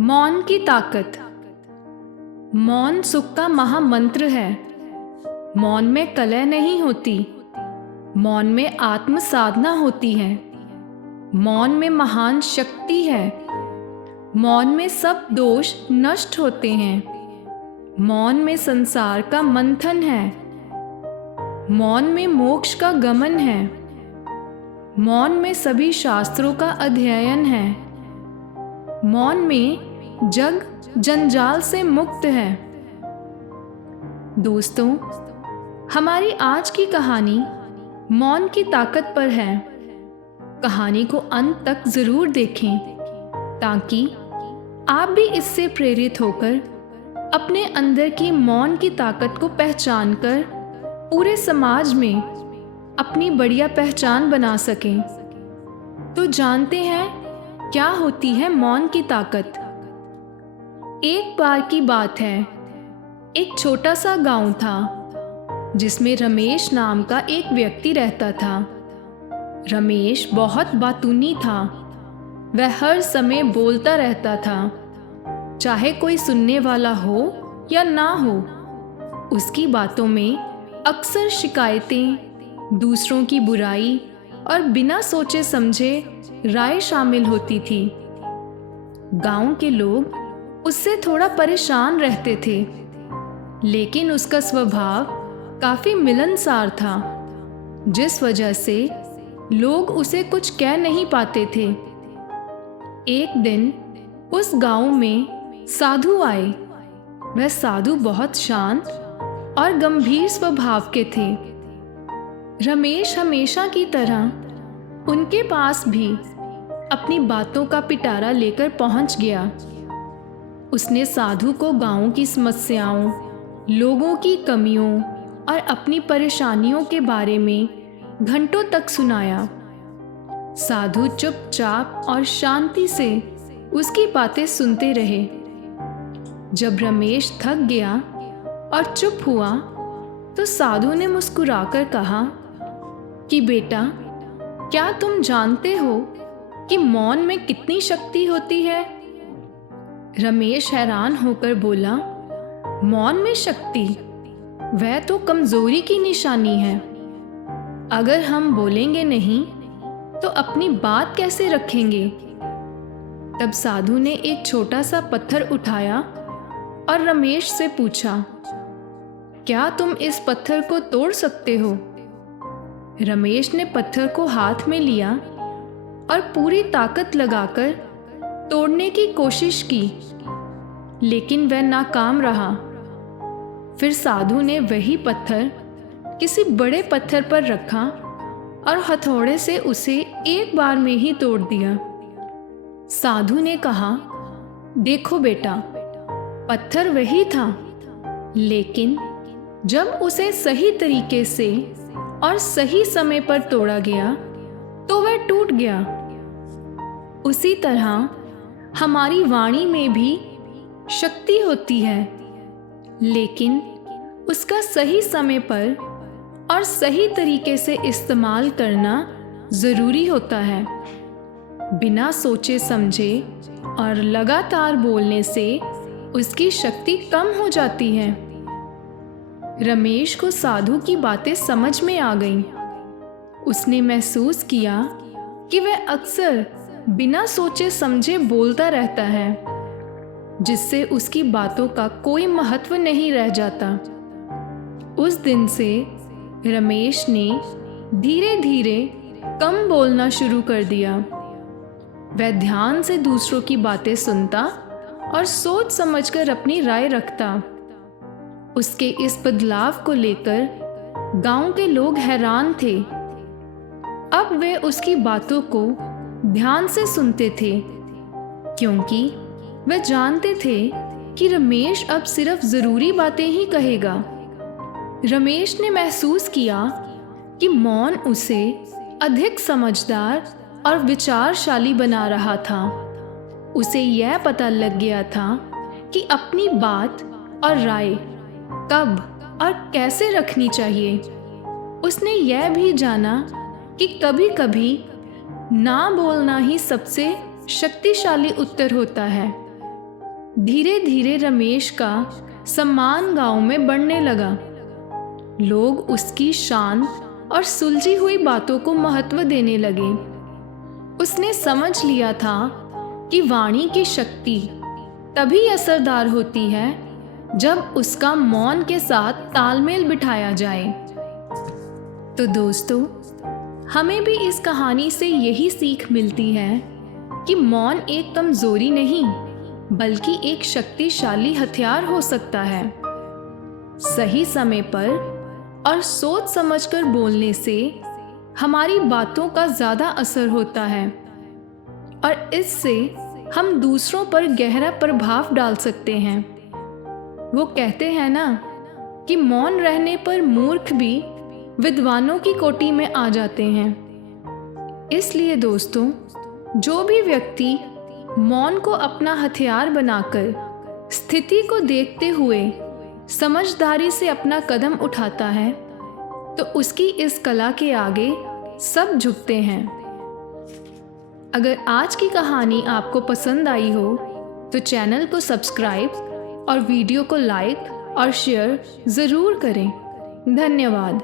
मौन की ताकत। मौन सुख का महामंत्र है। मौन में कलह नहीं होती। मौन में आत्म साधना होती है। मौन में महान शक्ति है। मौन में सब दोष नष्ट होते हैं। मौन में संसार का मंथन है। मौन में मोक्ष का गमन है। मौन में सभी शास्त्रों का अध्ययन है। मौन में जग जंजाल से मुक्त है। दोस्तों, हमारी आज की कहानी मौन की ताकत पर है। कहानी को अंत तक जरूर देखें ताकि आप भी इससे प्रेरित होकर अपने अंदर की मौन की ताकत को पहचान कर पूरे समाज में अपनी बढ़िया पहचान बना सकें। तो जानते हैं क्या होती है मौन की ताकत। एक बार की बात है, एक छोटा सा गांव था जिसमें रमेश नाम का एक व्यक्ति रहता था। रमेश बहुत बातूनी था। वह हर समय बोलता रहता था, चाहे कोई सुनने वाला हो या ना हो। उसकी बातों में अक्सर शिकायतें, दूसरों की बुराई और बिना सोचे समझे राय शामिल होती थी। गांव के लोग उससे थोड़ा परेशान रहते थे, लेकिन उसका स्वभाव काफी मिलनसार था, जिस वजह से लोग उसे कुछ कह नहीं पाते थे। एक दिन उस गांव में साधु आए। वह साधु बहुत शांत और गंभीर स्वभाव के थे। रमेश हमेशा की तरह उनके पास भी अपनी बातों का पिटारा लेकर पहुंच गया। उसने साधु को गांव की समस्याओं, लोगों की कमियों और अपनी परेशानियों के बारे में घंटों तक सुनाया। साधु चुपचाप और शांति से उसकी बातें सुनते रहे। जब रमेश थक गया और चुप हुआ तो साधु ने मुस्कुराकर कहा कि बेटा, क्या तुम जानते हो कि मौन में कितनी शक्ति होती है? रमेश हैरान होकर बोला, मौन में शक्ति? वह तो कमजोरी की निशानी है। अगर हम बोलेंगे नहीं तो अपनी बात कैसे रखेंगे? तब साधु ने एक छोटा सा पत्थर उठाया और रमेश से पूछा, क्या तुम इस पत्थर को तोड़ सकते हो? रमेश ने पत्थर को हाथ में लिया और पूरी ताकत लगाकर तोड़ने की कोशिश की, लेकिन वह नाकाम रहा। फिर साधु ने वही पत्थर किसी बड़े पत्थर पर रखा और हथौड़े से उसे एक बार में ही तोड़ दिया। साधु ने कहा, देखो बेटा, पत्थर वही था, लेकिन जब उसे सही तरीके से और सही समय पर तोड़ा गया तो वह टूट गया। उसी तरह हमारी वाणी में भी शक्ति होती है, लेकिन उसका सही समय पर और सही तरीके से इस्तेमाल करना ज़रूरी होता है। बिना सोचे समझे और लगातार बोलने से उसकी शक्ति कम हो जाती है। रमेश को साधु की बातें समझ में आ गईं। उसने महसूस किया कि वह अक्सर बिना सोचे समझे बोलता रहता है, जिससे उसकी बातों का कोई महत्व नहीं रह जाता। उस दिन से रमेश ने धीरे धीरे कम बोलना शुरू कर दिया। वह ध्यान से दूसरों की बातें सुनता और सोच समझकर अपनी राय रखता। उसके इस बदलाव को लेकर गांव के लोग हैरान थे। अब वे उसकी बातों को ध्यान से सुनते थे, क्योंकि वे जानते थे कि रमेश अब सिर्फ जरूरी बातें ही कहेगा। रमेश ने महसूस किया कि मौन उसे अधिक समझदार और विचारशाली बना रहा था। उसे यह पता लग गया था कि अपनी बात और राय कब और कैसे रखनी चाहिए। उसने यह भी जाना कि कभी कभी ना बोलना ही सबसे शक्तिशाली उत्तर होता है। धीरे धीरे रमेश का सम्मान गांव में बढ़ने लगा। लोग उसकी शांत और सुलझी हुई बातों को महत्व देने लगे। उसने समझ लिया था कि वाणी की शक्ति तभी असरदार होती है जब उसका मौन के साथ तालमेल बिठाया जाए। तो दोस्तों, हमें भी इस कहानी से यही सीख मिलती है कि मौन एक कमजोरी नहीं बल्कि एक शक्तिशाली हथियार हो सकता है। सही समय पर और सोच समझकर बोलने से हमारी बातों का ज़्यादा असर होता है और इससे हम दूसरों पर गहरा प्रभाव डाल सकते हैं। वो कहते हैं ना कि मौन रहने पर मूर्ख भी विद्वानों की कोटि में आ जाते हैं। इसलिए दोस्तों, जो भी व्यक्ति मौन को अपना हथियार बनाकर स्थिति को देखते हुए समझदारी से अपना कदम उठाता है, तो उसकी इस कला के आगे सब झुकते हैं। अगर आज की कहानी आपको पसंद आई हो तो चैनल को सब्सक्राइब और वीडियो को लाइक और शेयर ज़रूर करें। धन्यवाद।